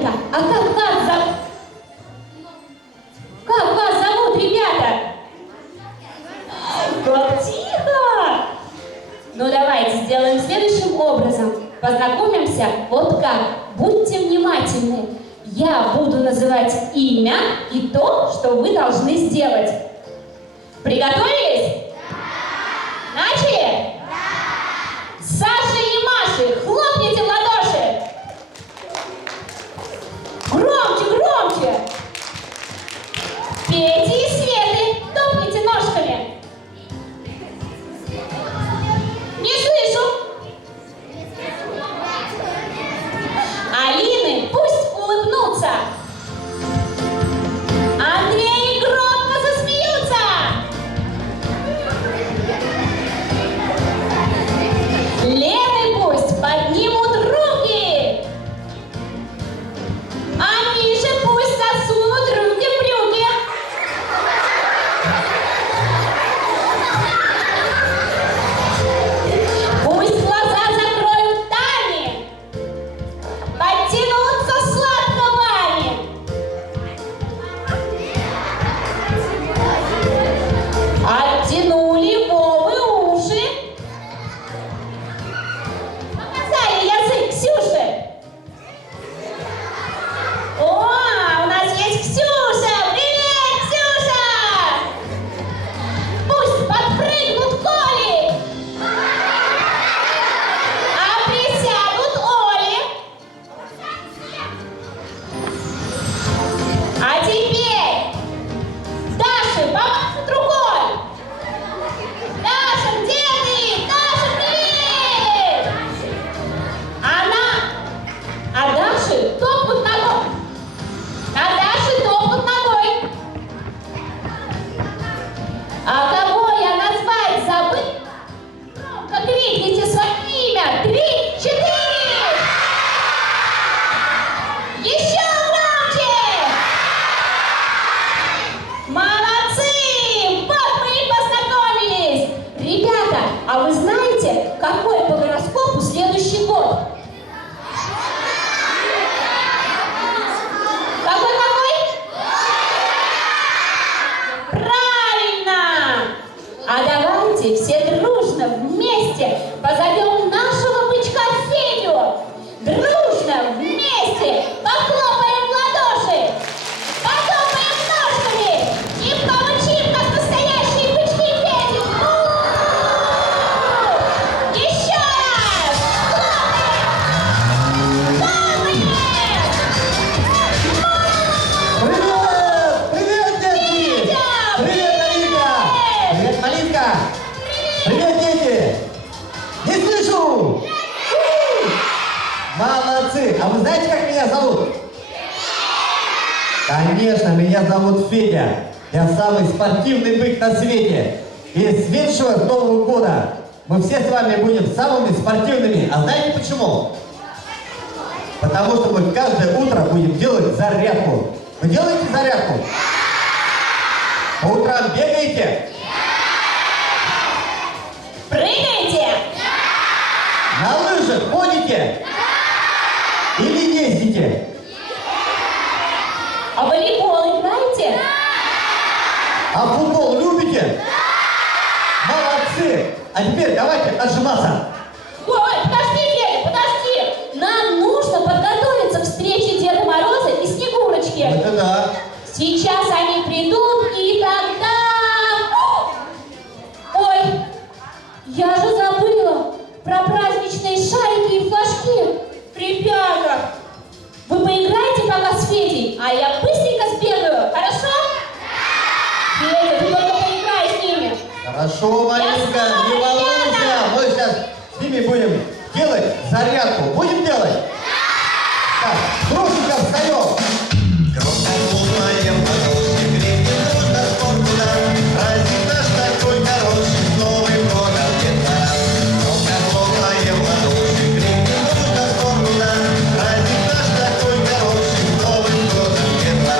Ой-ка, а как вас зовут, ребята? Как тихо! Ну давайте сделаем следующим образом. Познакомимся вот как. Будьте внимательны. Я буду называть имя и то, что вы должны сделать. Приготовились? Да! Начали? Да! Саша и Маша, хлопните в ладоши! Громче, громче! Пети и Светы, топните ножками! Не слышу! Алины, пусть улыбнутся! Андрей громко засмеются! Лены пусть поднимут руки! А Мише пусть засунут руки в брюки! Пусть глаза закроют Тани! Подтянутся сладко Ване! Оттянули Вовы уши! Показали язык Ксюше! О, у нас есть Ксюша! Привет, Ксюша! Пусть подпрыгнут Коли! А присядут Оли! А теперь Даше помашет рукой! Даша, где ты? Даша, привет! А Даше топнут ногой! А Даше топнут ногой! А кого я назвать забыл? Громко крикните свое имя! 3, 4! Еще громче! Молодцы! Вот мы и познакомились! Ребята, а вы знаете, какой по гороскопу следующий год? Какой? Правильно! А давайте все дружно вместе позовем нашего бычка Федю! Дружно вместе похлопаем в ладоши! Потопаем ножками и помчим, как настоящие бычки Феди! Еще раз! Хлопаем! Привет! Привет, дети! Витя! Привет, Алинка! Привет, Малинка! Привет, дети! Не слышу! Молодцы! А вы знаете, как меня зовут? Конечно, меня зовут Федя. Я самый спортивный бык на свете. И с меньшего с Нового года мы все с вами будем самыми спортивными. А знаете почему? Потому что мы каждое утро будем делать зарядку. Вы делаете зарядку? По утрам бегаете? Прыгайте! На лыжах ходите? Или ездите? А волейбол играете? А футбол любите? Молодцы! А теперь давайте отжиматься. Ой, подожди, Федя, подожди! Нам нужно подготовиться к встрече Деда Мороза и Снегурочки. Это да. Сейчас они придут, и тогда... Ой, я же забыла про праздничные шарики и флажки. Ребята, вы поиграете пока с Федей, а я быстренько сбегаю, хорошо? Федя, ты только поиграй с ними. Хорошо, маленько, Я не знаю, волнуйся. ребята. Мы сейчас с ними будем делать зарядку. Будем делать? Так, дружненько встаем. Кругом морозик, крепкий нужно спорту нам. Праздник наш такой хороший, с Новым годом лета. Кругом морозик, крепкий нужно спорту нам. Праздник наш такой хороший, с Новым годом лета.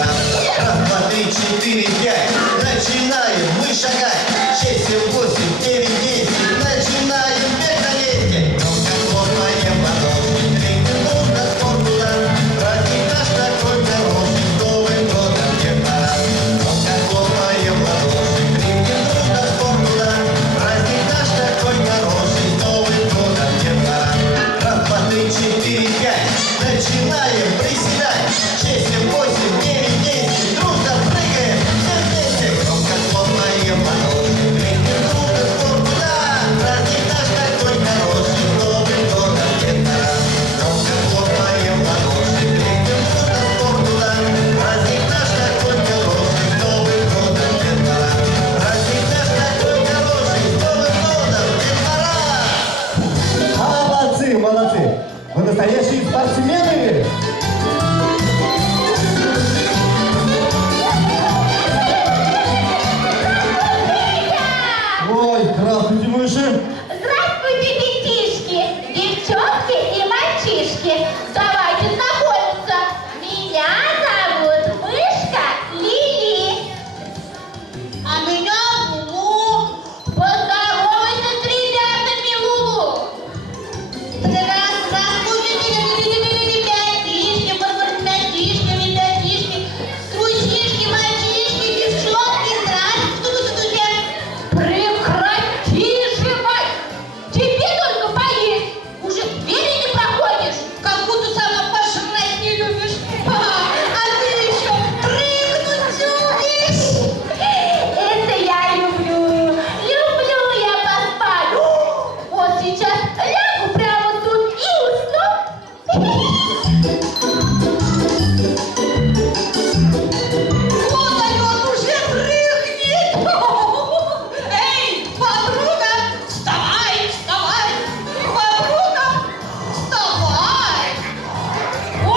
Раз, два, три, четыре, пять. Начинаем мы шагать. 6, 7, 8, 9, 10. Начинаем бег на леске. Кругом морозик, крепкий нужно спорту нам. Праздник настоящие спортсмены. Ой, здравствуйте, мыши. Здравствуйте, детишки, девчонки и мальчишки. Давайте знакомиться. Меня зовут Мышка Лили. А меня Лулу. Поздоровайся с ребятами, Лулу. Здравствуйте, ребятишки, ребятишки, трусишки, мальчишки, девчонки, здравствуйте. Прекрати жевать! Тебе только поесть! Уже двери не проходишь! Как будто сама пожрать не любишь! А ты еще прыгнуть любишь! Это я люблю! Люблю я поспать! Вот сейчас лягу прямо тут и усну! Вот он уже прыгнет! Эй, подруга, вставай, вставай! Подруга, вставай! О,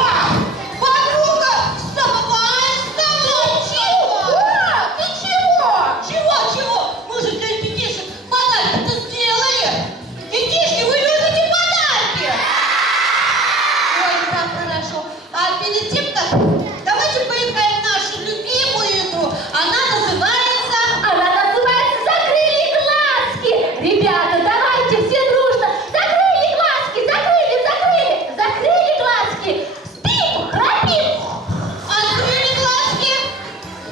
подруга, вставай, вставай! Ты чего? Чего? Мы же для детишек подарки-то сделали! Детишки, вы любите подарки? Ой, как хорошо! А перед тем, как давайте поиграем в нашу любимую игру. Она называется «Закрыли глазки». Ребята, давайте все дружно. Закрыли глазки, закрыли глазки. Спим, храпим. Открыли глазки,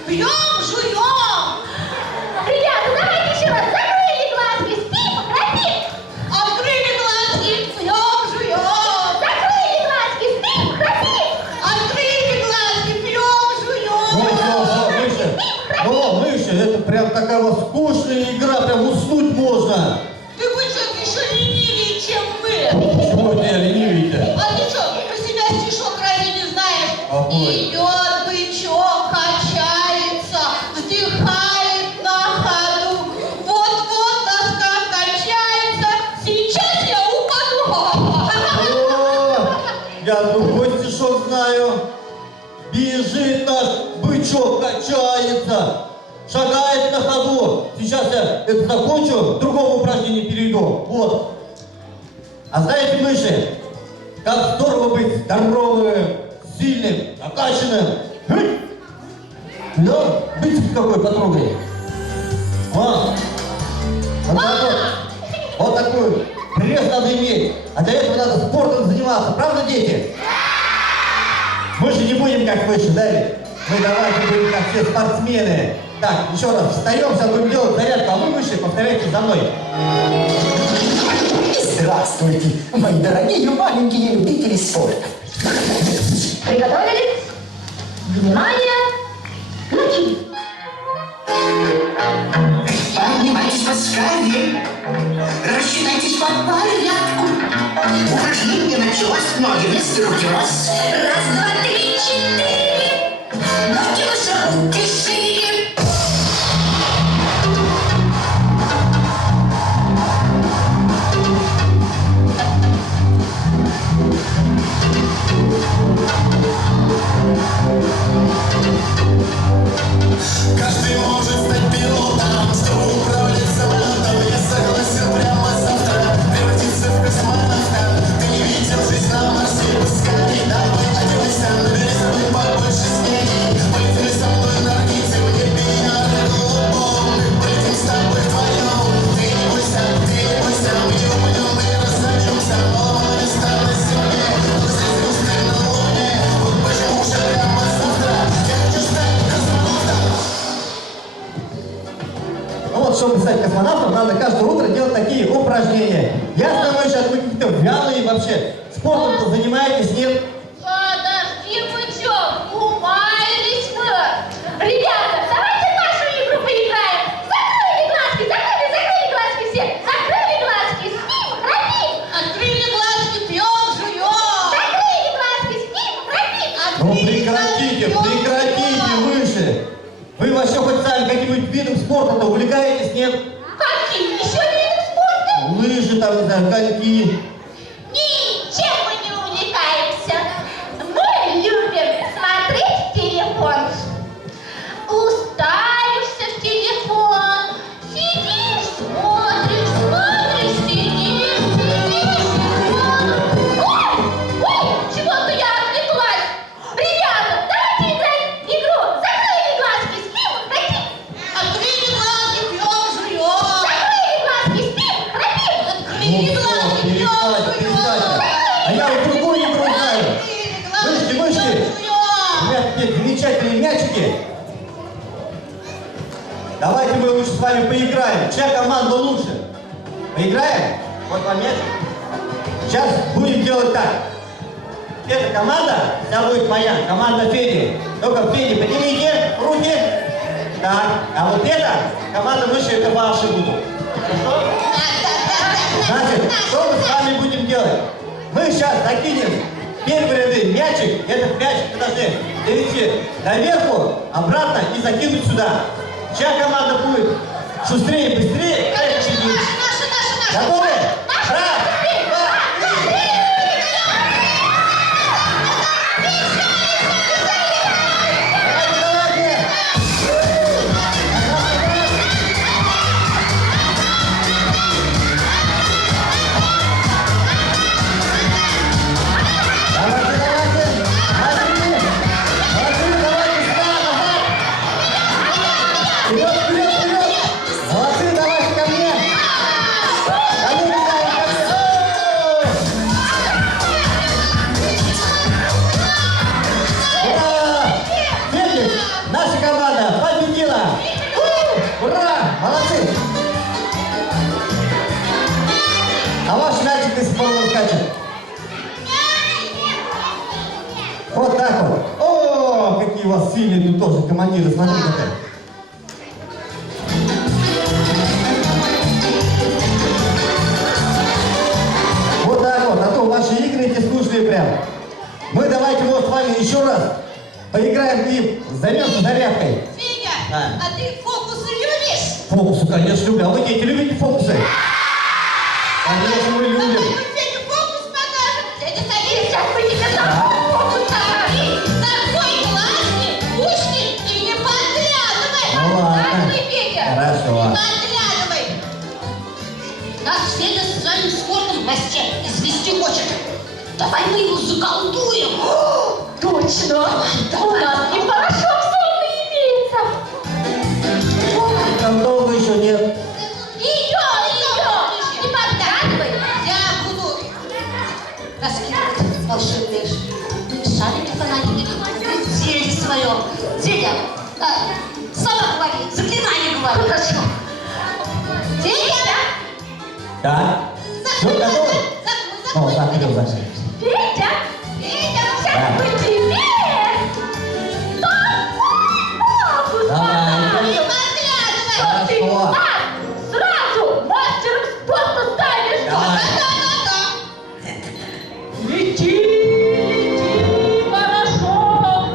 пьем, жуем. Ребята, давайте еще раз. Закрыли глазки, спим, храпим. Открыли глазки, пьем, жуем. Закрыли глазки, спим, храпим. Открыли глазки, пьем, жуем. Мыши. О, мыши, это прям такая вот скучная игра, прям уснуть можно. Ты бычок еще ленивее, чем мы. Чего это я ленивый-то? А ты что, про себя стишок разве не знаешь? Какой? Идет бычок, качается, вздыхает на ходу. Вот-вот доска качается, сейчас я упаду. О, я другой стишок знаю. Бежит наш бычок, качается, шагает на ходу. Сейчас я это закончу, к другому упражнению перейду. Вот. А знаете, мыши, как здорово быть здоровым, сильным, накачанным. Да, быть какой подругой. Вот такой пресс надо иметь. А для этого надо спортом заниматься. Правда, дети? Мы же не будем как мыши, да? Мы давайте будем как все спортсмены. Так, еще раз, встаем, сейчас будем делать зарядку, а вы, мыши, повторяйте за мной. Здравствуйте, мои дорогие маленькие любители спорта. Приготовились? Внимание! Начали! Поднимайтесь поскорее, рассчитайтесь по порядку. Упражнение началось, ноги вместе, руки раз. Раз, два, три, четыре! Ноги выше, руки шире. Каждый может стать пилотом, чтобы управлять самолетом. Я согласен прямо завтра превратиться в космонавта. Ты не видел жизнь на Марсе, пускай. Давай одевайся, набери с собой побольше снеги. Полетели со мной на орбите, в небе ярко голубом. Полетим с тобой вдвоем. Ты не бойся, мы не упадем, мы не разобьемся. Нового места на земле, возле звезды на луне. Вот почему же прямо завтра я хочу стать космонавтом. Ну вот, чтобы стать космонавтом, надо каждое утро делать такие упражнения. Ясно, мыши, а вы какие-то вялые вообще. Спортом-то занимаетесь, нет? Подожди, бычок, умаялись мы! Ребята, давайте в нашу игру поиграем! Закрыли глазки все! Закрыли глазки, спим, храпим! Открыли глазки, пьем, жуем! Закрыли глазки, спим, храпим! Ну прекратите, мыши. Вы вообще хоть сами каким-нибудь видом спорта-то увлекаетесь, нет? Какие еще виды спорта? Лыжи там, не знаю, коньки. Ничем мы не увлекаемся! давайте, перестаньте. А я вот другую игру знаю. Мышки, мышки. У меня такие замечательные мячики. Давайте мы лучше с вами поиграем. Чья команда лучше? Поиграем? Вот вам мячик. Сейчас будем делать так. Эта команда, вся будет моя, команда Феди. Только Феди, поднимите руки. Так, а вот эта команда мыши, это ваши будут. Хорошо? Значит, что мы с вами будем делать? Мы сейчас закинем первый ряды мячик, этот мячик должны довести доверху, обратно и закинуть сюда. Чья команда будет шустрее, быстрее, это победит. Готовы? Раз, два, три. Давайте, а ваш мячик до сих пор не скачет. Вот так вот. О, какие у вас сильные тут тоже командиры, смотрите-ка. Вот так вот, а то ваши игры эти скучные прям. Мы давайте вот с вами еще раз поиграем и займемся зарядкой. Федя, А. а ты фокусы любишь? Фокусы, конечно, люблю. А вы, дети, любите фокусы? Конечно, мы Давай любим. мы Федя фокус покажем. Федя, садись, сейчас мы тебе фокус покажем. Такой классный, пушный и не подглядывай. Ну ладно. Классный, Федя. Хорошо. Не подглядывай. Наш Федя с своим спортом в гости извести хочет. Давай мы его заколдуем. Точно! У нас и порошок сонный имеется! Там долго еще нет. Идем! Не подглядывай. Я буду раскидывать волшебные шарики, фонарики. Зелье свое. Зелье. Сама говори, заклинание говори. Хорошо. Зелье. Да? Все, готовы? Ну, так, идем дальше. Петя! Федя, Сейчас мы тебе такой фокус Давай. не покажем! подглядывай. Ты Хорошо. сразу мастером спорта станешь! Давай. Лети, лети, порошок,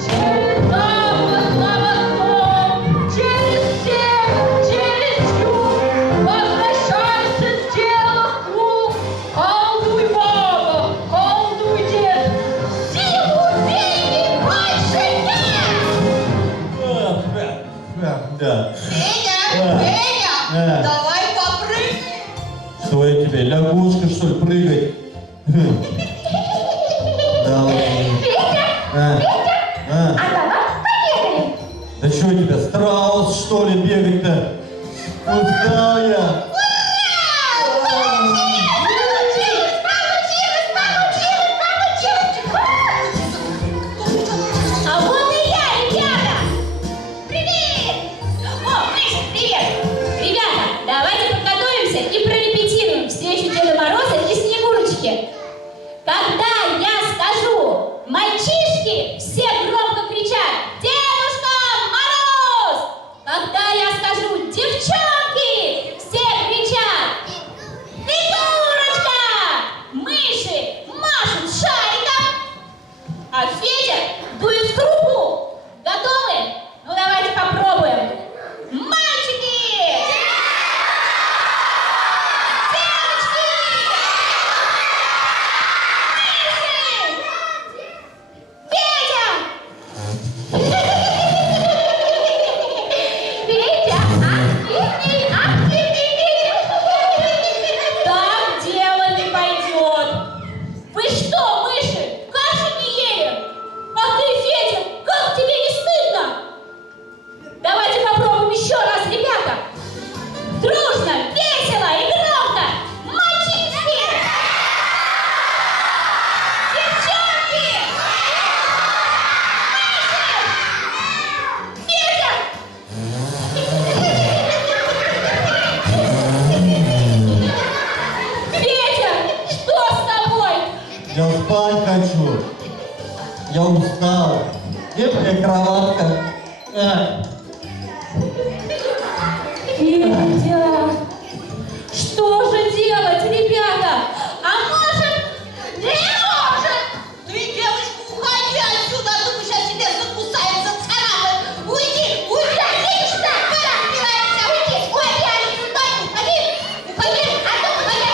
через запад на восток, через север, через юг, возвращайся, сделав круг, колдуй баба, колдуй дед, силу денег больше нет! Да. Федя, Федя, давай попрыгнем. Что я тебе, лягушка, что ли, прыгать? Давай. Петя, А, а давай побегаем! да что у тебя, страус, что ли, бегать-то? Устал я. А вот и я, ребята! Привет! О, Мыша, привет! Ребята, давайте подготовимся и прорепетируем встречу Деда Мороза и Снегурочки. Когда я скажу «мальчишки», все громко кричат «Дедушка Мороз!». Когда я скажу «девчонки», все кричат «Снегурочка!». Мыши машут шариком, а Федя дует в трубу. Готовы? Ну давайте попробуем. Мальчики! Девочки! Мыши! Федя! Я спать хочу. Я устал. Где мне кроватка? Федя, что же делать, ребята? А может... Не может! Ты, девочка, уходи отсюда, а то мы сейчас тебя закусаем, зацарапаем. Уйди, уйди, видишь, что пора разбираемся. Уйди, уйди, отсюда, уходи, уходи, а то уходи,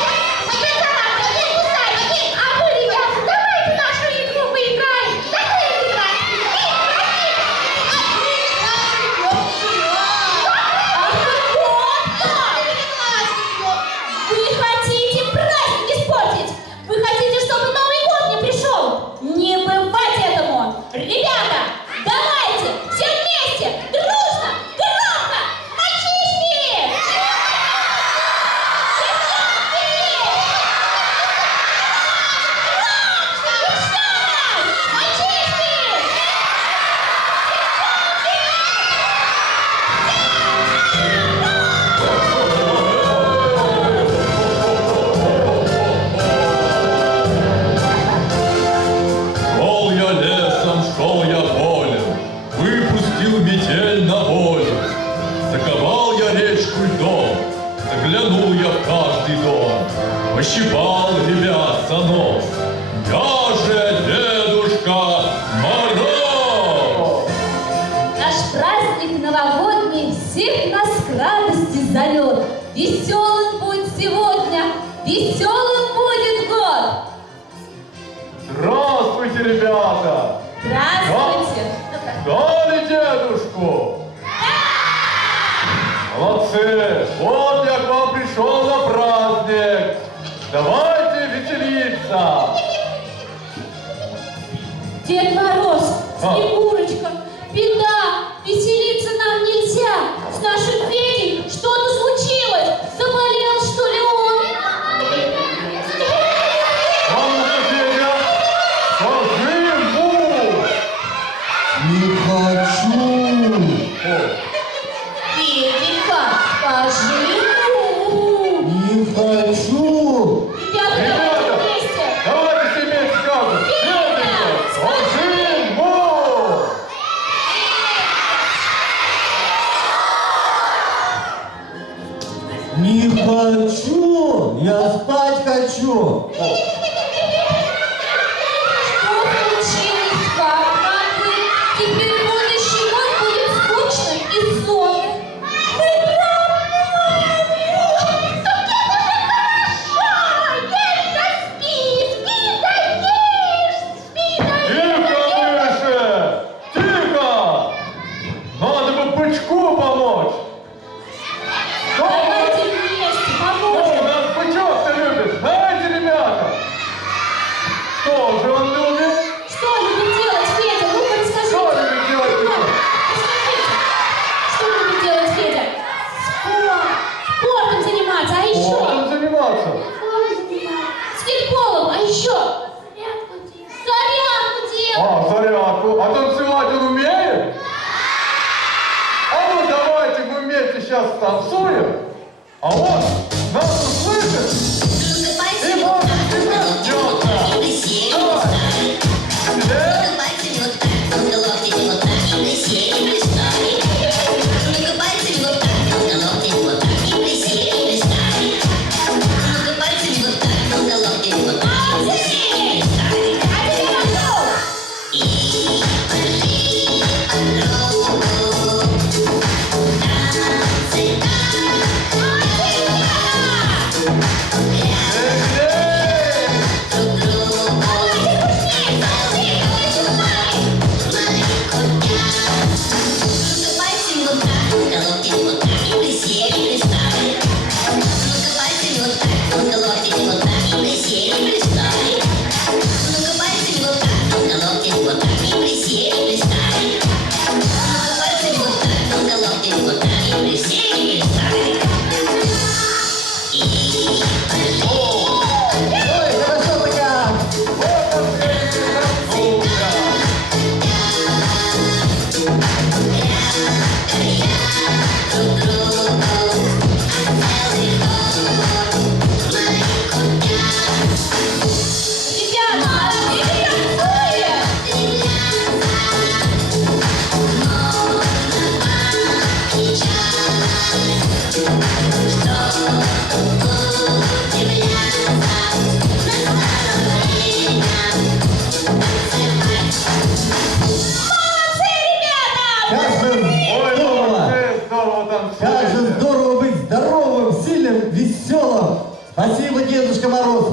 царапаем, не кусай, уходи. А вы, ребята, давайте нашу игру поиграем. Давай играть. Вы хотите праздник испортить? Вы хотите, чтобы Новый год не пришел? Не бывать этому! Ребята, давайте все вместе, дружно, громко, мальчишки! Девчонки! Громче, еще раз! Мальчишки! Шел я лесом, шел я полем, выпустил метель на волю. Заковал я речку льдом, заглянул я в каждый дом, пощипал ребят за нос. Я же Дедушка Мороз! Наш праздник новогодний всех нас к радости зовет. Веселым будет сегодня, веселым будет год. Здравствуйте, ребята! Здравствуйте! Дали дедушку? Молодцы! Вот я к вам пришел на праздник! Давайте веселиться! Дед Мороз, Снегурочка, беда, веселиться нам нельзя. С нашим Федей что-то случилось. Заболел, что ли, он? Федя, скажи ему! Не хочу. Феденька, скажи ему. Не хочу. Ребята, давайте вместе. Давайте все вместе скажем! Феденька, скажи ему! Не хочу. Я спать хочу. Что случилось, как нам быть? Теперь будущий год будет скучным и сонным. Мы правы, маме. Тихо, мыши! Тихо! Надо бы бычку помочь! Давайте вместе О, поможем. нас бычок-то любит, знаете, ребята? Что же он любит? Что любит делать Федя? Ну-ка расскажите. Что любит делать Федя? Расскажите. Что любит делать Федя? Спортом заниматься, а еще? Спортом заниматься. Скейтболом, а еще? Зарядку делать. А, зарядку. А танцевать он умеет? А ну давайте мы вместе сейчас танцуем. А он нас услышит. И может вернется. Давай. Молодцы!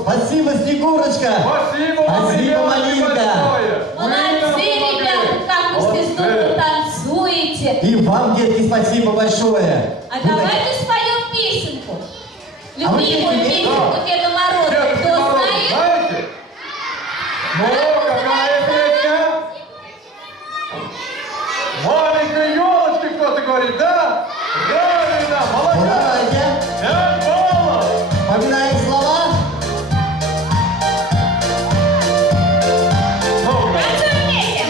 Спасибо, Снегурочка. Спасибо вам, Спасибо, ребята, Малинка. большое. Молодцы, ребята, как вы все здорово танцуете. И вам, детки, спасибо большое. А Вы давайте споем песенку. А вы Любимую не песенку Да. Деда Мороза. Дедушка Кто Мороз, знает? знаете? Ну, какая песня? Маленькой елочки кто-то говорит, да? Правильно, Ну, молодец. давайте. 5 баллов. Вспоминаем слова. Ну, Танцуем вместе.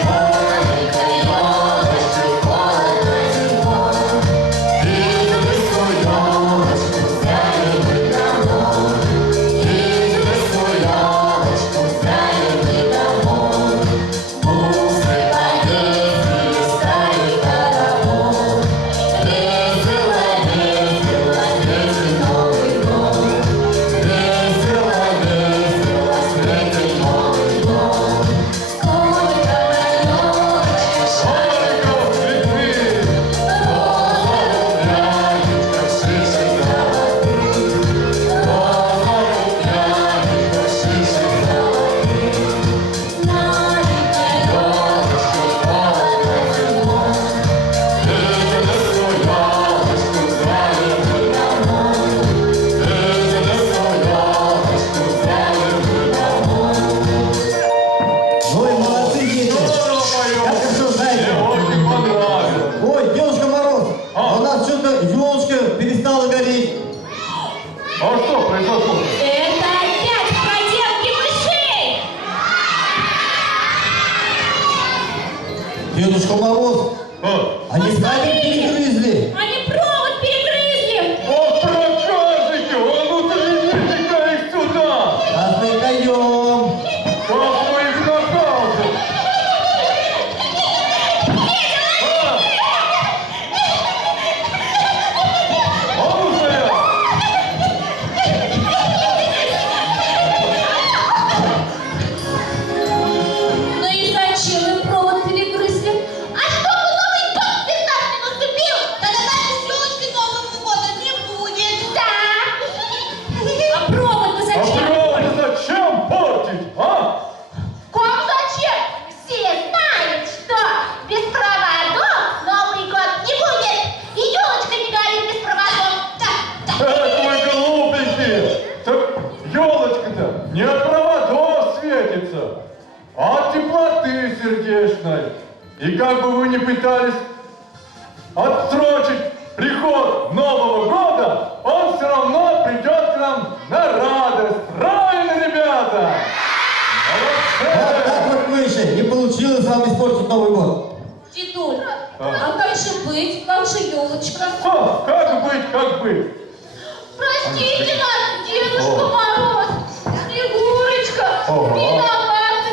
Ну и молодцы, дети. здорово Как поем. хорошо знаете. Мне очень понравилось. Ой, Дедушка Мороз, А. у нас что-то елочка перестала гореть. А что произошло? Это опять проделки мышей. Дедушка Мороз, А? они сами перегрызли. Они провод перегрызли. О, проказники! А ну-ка идите-ка их сюда! Сейчас мы даем. Как мы их накажем? А ну стоять! Ну и зачем вы провод перегрызли? А чтобы Новый год без нас не наступил, тогда нашей елочки Нового года не будет. Да. А провод-то А зачем? провод зачем портить, а? Как зачем? Все знают, что без проводов Новый год не будет. И елочка не горит без проводов. Да, да. Эх, вы глупенькие! Так елочка-то не от проводов светится, а от теплоты сердечной. И как бы вы ни пытались отсрочить приход Нового года, он все равно придет к нам на радость. Правильно, ребята? Вот Молодцы! так вот, мыши, не получилось вам испортить Новый год. Дедуль, а как же быть? Как же елочка? Что? Как быть, как быть? Простите нас, Дедушка Мороз, Снегурочка, Ага. виноваты.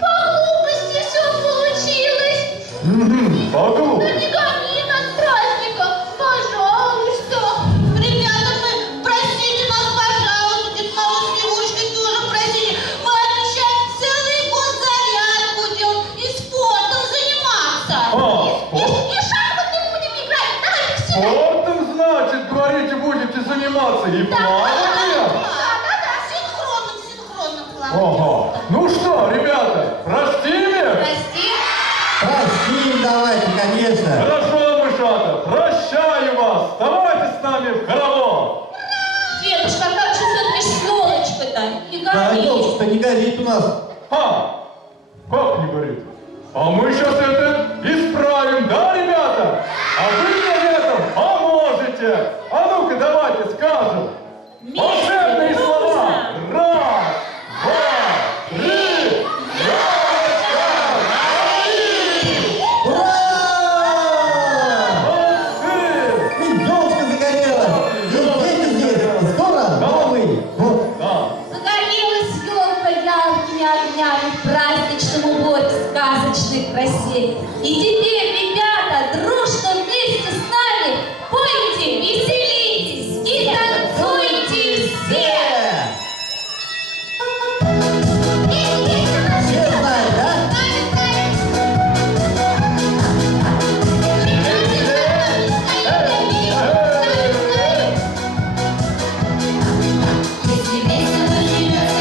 По глупости все получилось. Погоду. Да не гони нас с праздником, пожалуйста. Ребята, мы простите нас, пожалуйста. Дед Мороз, Снегурочка, тоже простите. Мы обещаем целый год зарядку делать и спортом заниматься. И шахматы будем играть. Давайте все. Спортом, значит, говорите, будете заниматься и плаванием? Да, синхронным планом. Ага. Ну что, ребята, простим их? Прости. Простим давайте, конечно. Хорошо, мышата, прощаю вас. Давайте с нами в хоровод. Дедушка, а как же все-таки с елочкой-то? Не Да, горит. елочка не горит у нас. Как не говорит? А мы сейчас это исправим, да, ребята? А вы мне в этом поможете. А ну-ка, давайте скажем. Вместе, Волшебные слова. дружно. Раз, два, три. Ура! Молодцы! И елочка загорелась. И дети здесь. Скоро Новый год. Да. Загорелась елка яркими огнями в праздничном уборе сказочной красе. И теперь, ребята, дружно вместе с нами пойте, веселитесь и танцуйте все! Все знают, да? Если весело живется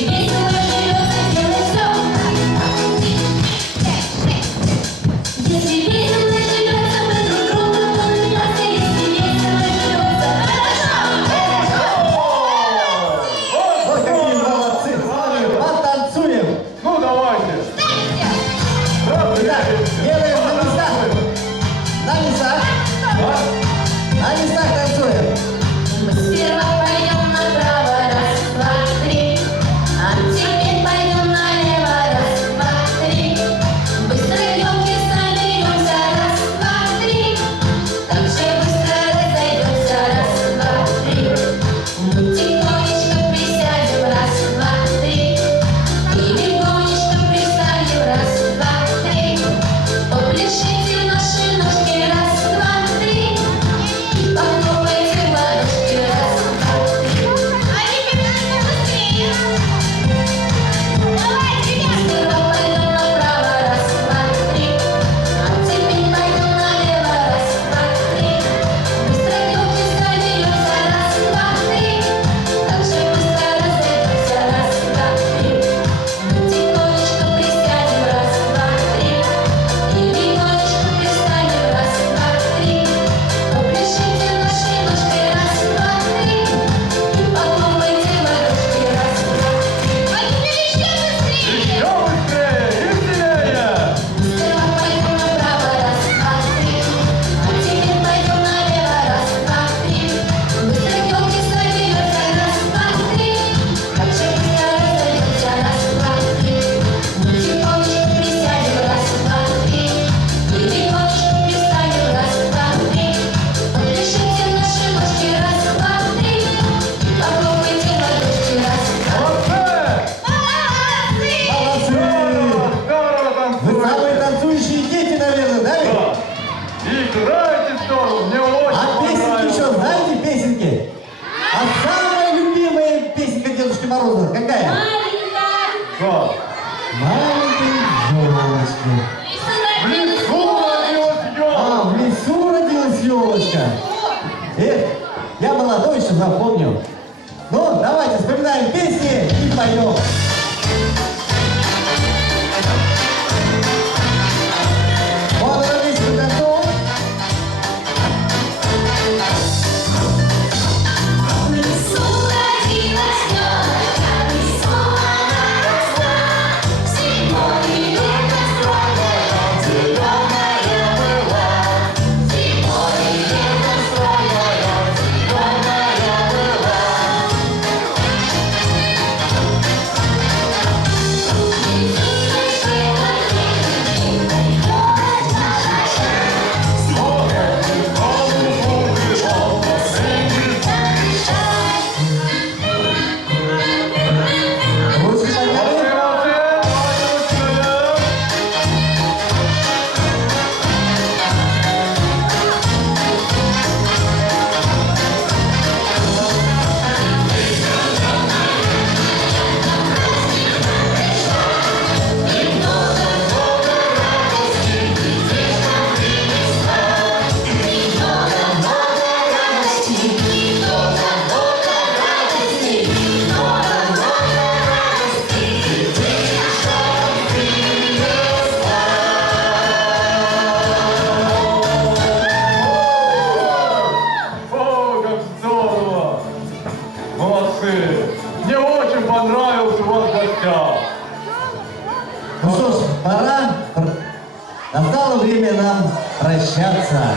Если весело живется, делай все. Если весело живется, мы друг друга улыбаемся. Если весело живется, Вот какие молодцы! С вами потанцуем! Ну давайте. Итак, делаем на местах! На местах! На местах танцуем! мы сперва пойдем направо, раз, два, три. А теперь пойдем налево, раз, два, три. Быстро елки соберемся, раз, два, три. Так же быстро разойдемся, раз, два, три. Мы тихонечко присядем, раз, два, три. И легонечко пристанем, раз, два, три. Попляшите наши ножки, раз, два, три. И похлопайте ладошки, раз, два, три. А теперь надо быстрее. Давайте, сперва пойдем направо, раз, два, три. А теперь пойдем налево, раз, два, три. Быстро елки соберемся, раз, два, три. Так же быстро разойдемся, раз, два, три. Мы тихонечко присядем, раз, два, три. И легонечко пристанем, раз, два, три. Попляшите наши ножки, раз, два, три. И похлопайте ладошки, раз, два, три. А теперь еще быстрее. Еще быстрее и сильнее. Сперва пойдем направо, раз, два, три. А теперь пойдем налево, раз, два, три. Быстро елки соберемся, раз, два, три. Так же быстро разойдемся, раз, два, три. Мы тихонечко присядем, раз, два, три. И легонечко пристанем, раз, два, три. Попляшите наши ножки, раз, два, три. И похлопайте ладошки, раз, два, три. Молодцы! Молодцы! Здорово Вы танцуете. самые танцующие дети, наверное, да? ведь? Да. Играете здорово, мне очень А песенки понравилось. еще знаете, песенки? А самая любимая песенка Дедушки Мороза какая? Маленькая, Да. Маленькой елочки. В лесу родилась А, в лесу родилась елочка. Эх, я молодой еще запомнил. Ну, давайте вспоминаем песни и поем. Вот она песня готова. в лесу родилась елочка, в лесу она росла. Зимой и летом стройная, зеленая была. Зимой и летом стройная, зеленая была. Ручки подняли. Молодцы, молодцы. О, как здорово! Молодцы! Мне очень понравился у вас в гостях. Ну что ж, пора. Настало время нам прощаться.